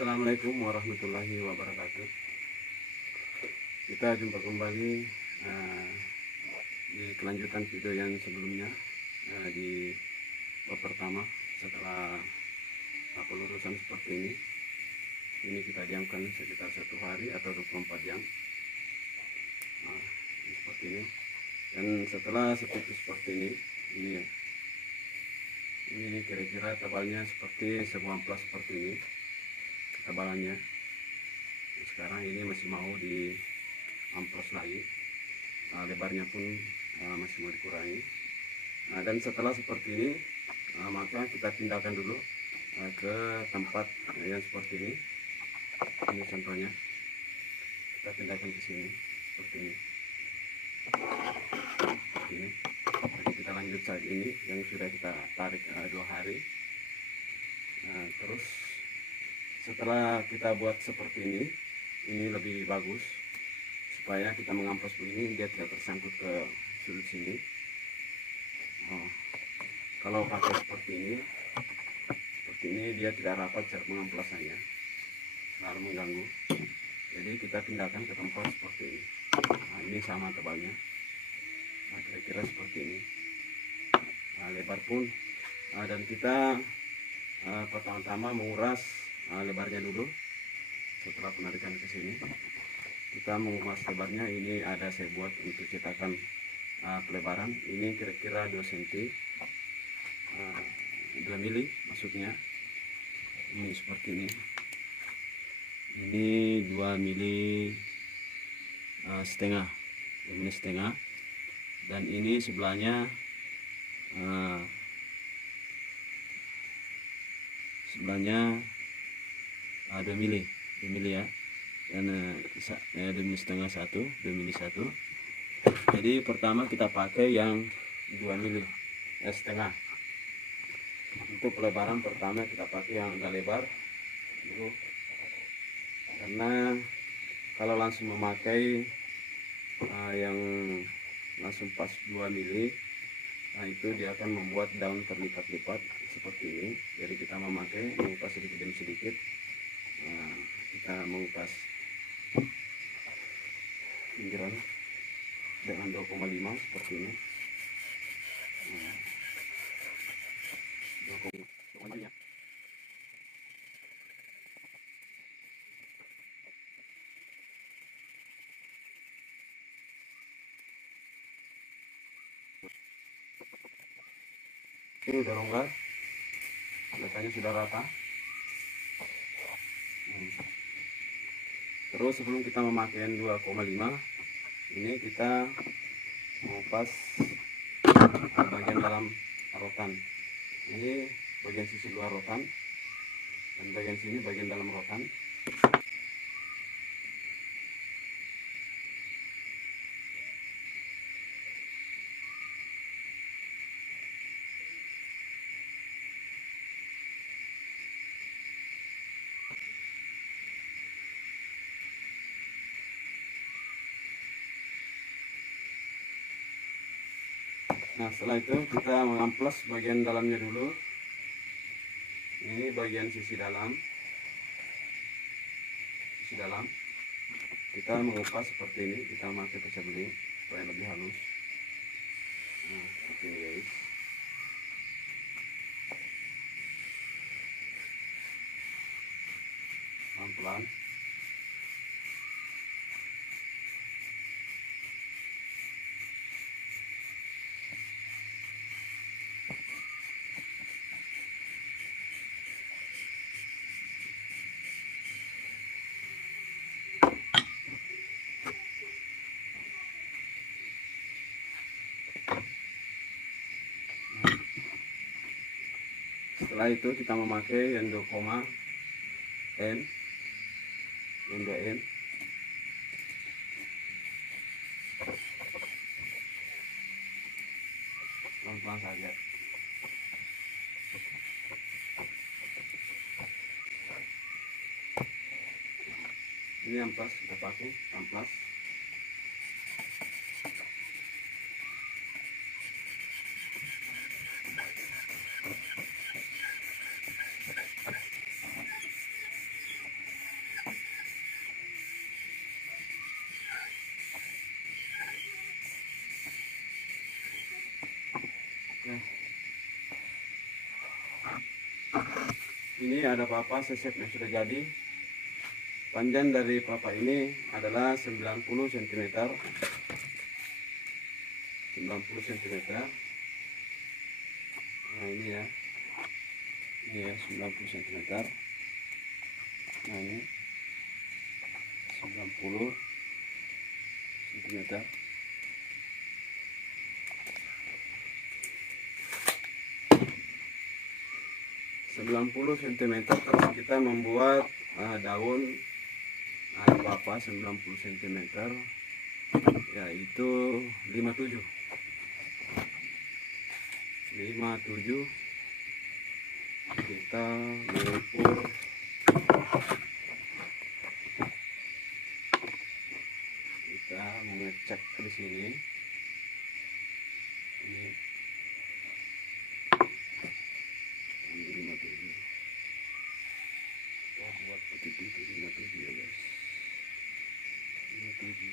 Assalamualaikum warahmatullahi wabarakatuh. Kita jumpa kembali di kelanjutan video yang sebelumnya, di bab pertama. Setelah pelurusan seperti ini kita diamkan sekitar 1 hari atau 24 jam. Seperti ini. Dan setelah seperti ini kira-kira tebalnya seperti sebuah amplas seperti ini ketebalannya. Sekarang ini masih mau di amplas lagi, lebarnya pun masih mau dikurangi. Dan setelah seperti ini, maka kita pindahkan dulu ke tempat yang seperti ini. Ini contohnya, kita pindahkan ke sini seperti ini. Jadi kita lanjut saat ini yang sudah kita tarik 2 hari. Terus setelah kita buat seperti ini lebih bagus supaya kita mengamplas begini dia tidak tersangkut ke sudut sini. Kalau pakai seperti ini dia tidak rapat cara pengamplasannya, lalu mengganggu. Jadi kita pindahkan ke tempat seperti ini. Ini sama tebalnya, kira-kira seperti ini. Lebar pun, dan kita pertama-tama menguras lebarnya dulu. Setelah penarikan ke sini, kita menguras lebarnya. Ini ada saya buat untuk cetakan pelebaran. Ini kira-kira 2 cm, 2 mili maksudnya. Ini seperti ini. Ini 2 mili setengah, 2 mili setengah. Dan ini sebelahnya sebelahnya 2 mili ya, dan 2 mili setengah 2 mili 1. Jadi pertama kita pakai yang 2 mili setengah. Untuk pelebaran pertama kita pakai yang agak lebar dulu, karena kalau langsung memakai yang langsung pas 2 mili, itu dia akan membuat daun terlipat-lipat seperti ini. Jadi kita memakai mengupas sedikit demi sedikit. Kita mengupas pinggiran dengan 2,5 seperti ini. 2,5. Ini udah longgar, kelihatannya sudah rata. Terus sebelum kita memakai 2,5, ini kita mengupas bagian dalam rotan. Ini bagian sisi luar rotan, dan bagian sini bagian dalam rotan. Nah, setelah itu kita mengamplas bagian dalamnya dulu. Ini bagian sisi dalam. Kita mengupas seperti ini. Kita pakai pecah beling supaya lebih halus. Nah, seperti ini guys. Pelan-pelan. Setelah itu kita memakai yang 2,N, yang 2N. Pelan-pelan saja. Ini amplas kita pakai amplas. Ini ada papa sesep yang sudah jadi. Panjang dari papa ini adalah 90 cm. 90 cm. Nah ini ya. Ini ya 90 cm. Nah ini 90 cm. cm. Terus kita membuat daun papa 90 cm, yaitu 57 kita mengukur. Kita mengecek di sini. Ini 57. Kita buat begitu 57 ya guys. 57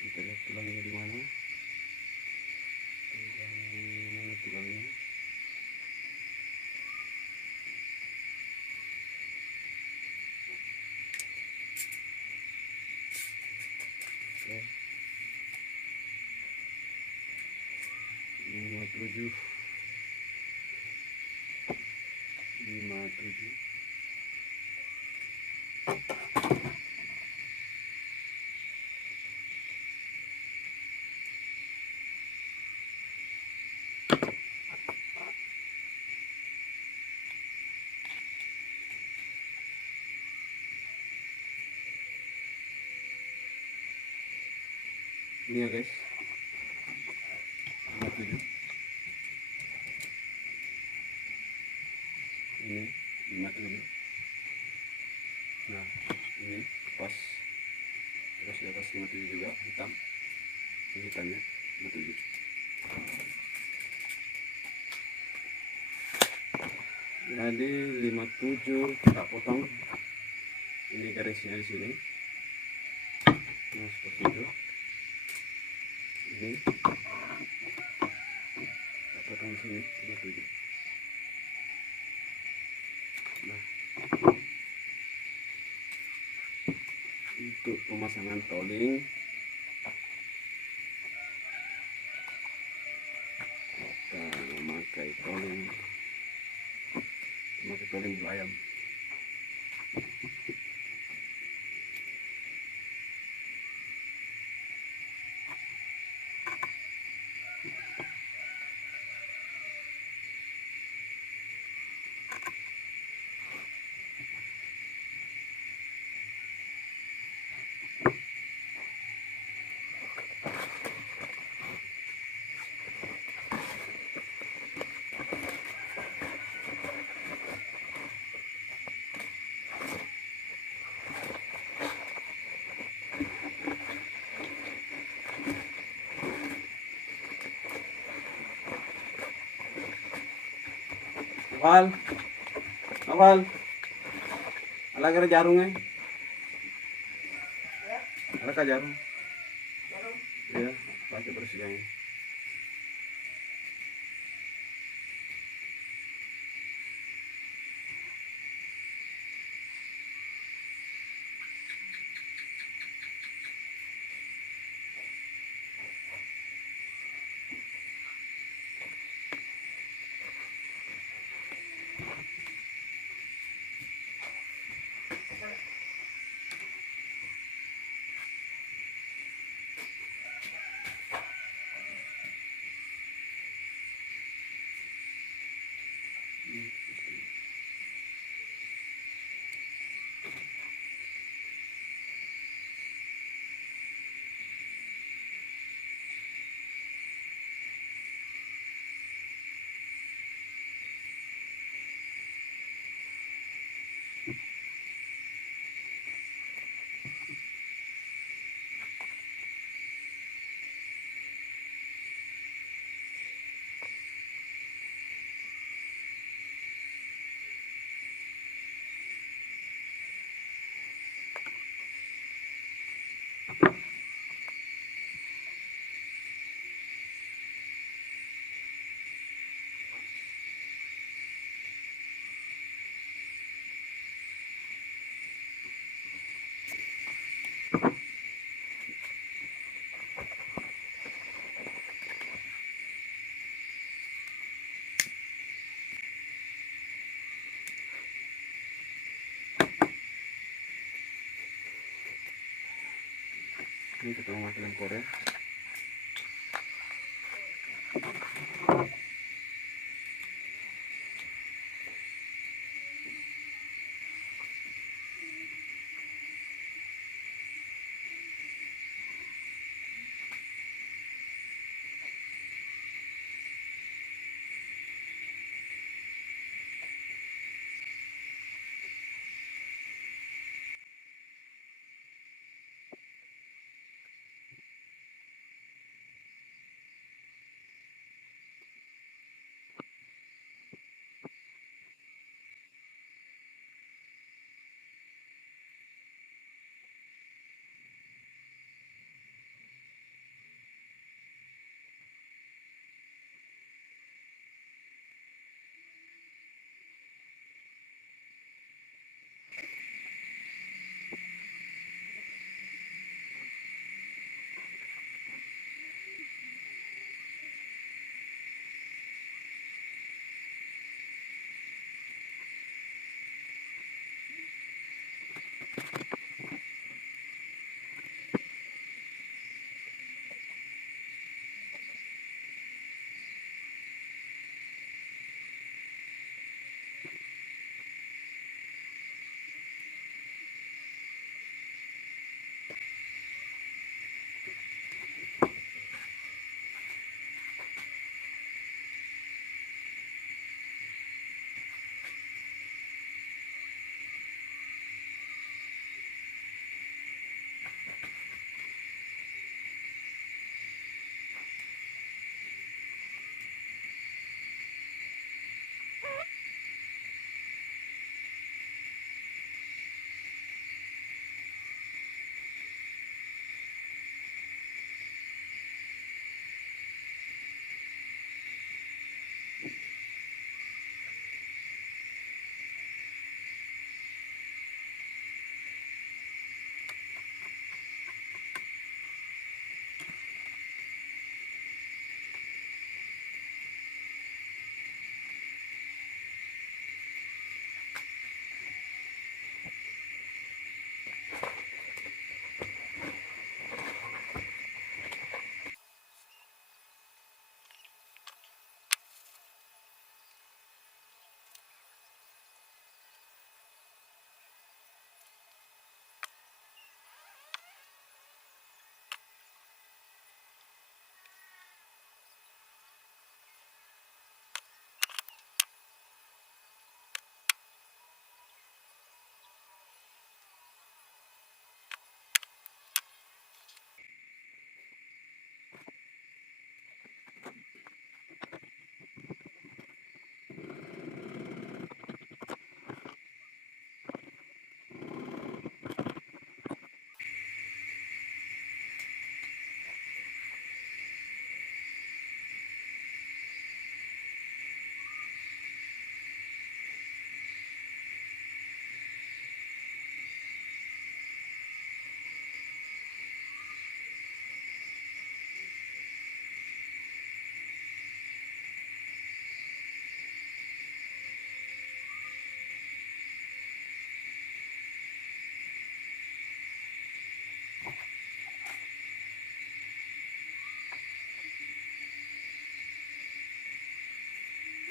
kita lihat tulangnya di mana. Tulangnya oke. 57 ini ya guys, 57 ini 57. Nah ini pas, terus di atas 57 juga hitam, ini hitamnya 57. Jadi 57 kita potong ini garisnya di sini. Nah seperti itu. Ini kita potong di sini 57. Nah untuk pemasangan tolling kita memakai tolling bulu ayam. Awal, ala kira jarungnya, ala ka jarum, ya, pakai bersihnya. Ini kita memakai lem korek.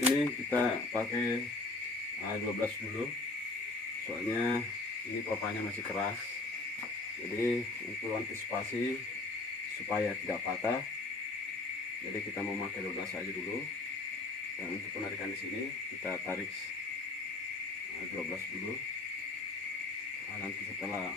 Ini kita pakai 12 dulu, soalnya ini papanya masih keras. Jadi untuk antisipasi supaya tidak patah, jadi kita memakai 12 saja dulu. Dan untuk penarikan di sini kita tarik 12 dulu. Nanti setelah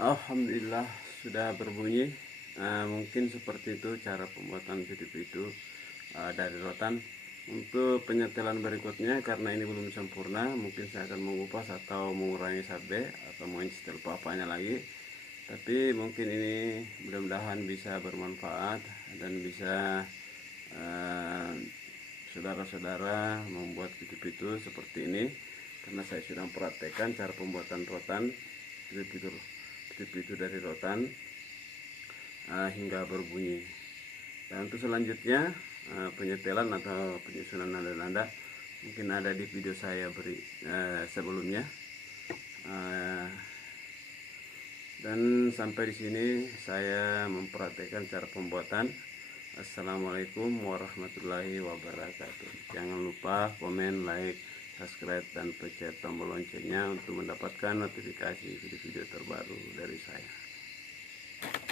Alhamdulillah sudah berbunyi. Mungkin seperti itu cara pembuatan video dari rotan. Untuk penyetelan berikutnya, karena ini belum sempurna, mungkin saya akan mengupas atau mengurangi sabe atau menyetel papanya lagi. Tapi mungkin ini mudah-mudahan bisa bermanfaat dan bisa saudara-saudara membuat video seperti ini, karena saya sudah mempraktekkan cara pembuatan rotan video dari rotan hingga berbunyi. Dan untuk selanjutnya penyetelan atau penyusunan nada-nada mungkin ada di video saya sebelumnya. Dan sampai di sini saya mempraktekkan cara pembuatan. Assalamualaikum warahmatullahi wabarakatuh. Jangan lupa komen, like, subscribe, dan pencet tombol loncengnya untuk mendapatkan notifikasi video-video terbaru dari saya.